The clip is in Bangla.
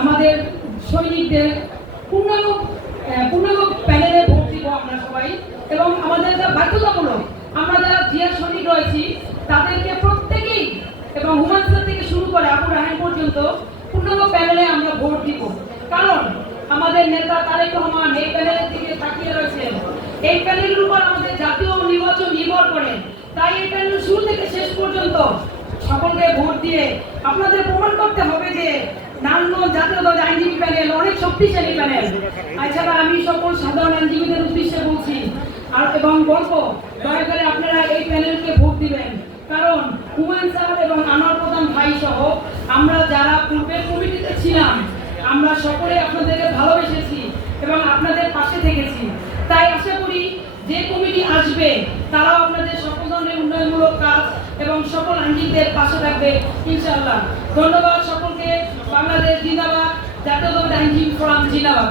আমাদের সৈনিকদের পূর্ণাঙ্গ প্যানেলে ভোট দিব আমরা সবাই। এবং আমাদের যা বাধ্যতামূলক, আমরা যারা জিয়া সৈনিক রয়েছি তাদেরকে প্রত্যেকেই এবং হুমান স্যার থেকে শুরু করে আবু রাহান পর্যন্ত পূর্ণাঙ্গ প্যানেলে আমরা ভোট দিব। কারণ আমাদের নেতা তারেক রহমান এই প্যানেলের দিকে তাকিয়ে রয়েছেন। এই প্যানেলের উপর আমাদের জাতীয় নির্বাচন নির্ভর করে। তাই এই প্যানেল শুরু থেকে শেষ পর্যন্ত সকলকে ভোট দিয়ে আপনাদের প্রমাণ করতে হবে যে নারায়ণগঞ্জ জাতীয় দল আইনজীবী প্যানেল অনেক শক্তিশালী প্যানেল। এছাড়া আমি সকল সাধারণ আইনজীবীদের উদ্দেশ্যে বলছি এবং বলবো, দয়া করে আপনারা এই প্যানেলকে ভোট দিবেন। কারণ হুমায়ুন স্যার এবং আনোয়ার প্রধান ভাই সহ আমরা যারা পূর্বের কমিটিতে ছিলাম, আমরা সকলে আপনাদেরকে ভালোবেসেছি এবং আপনাদের পাশে থেকেছি। তাই আশা করি যে কমিটি আসবে তারাও আপনাদের সকল ধরনের উন্নয়নমূলক কাজ এবং সকল আইনজীবীদের পাশে থাকবে ইনশাআল্লাহ। ধন্যবাদ সকলকে। বাংলাদেশ জিন্দাবাদ, জাতীয় দল আইনজীবী ফোরাম জিন্দাবাদ।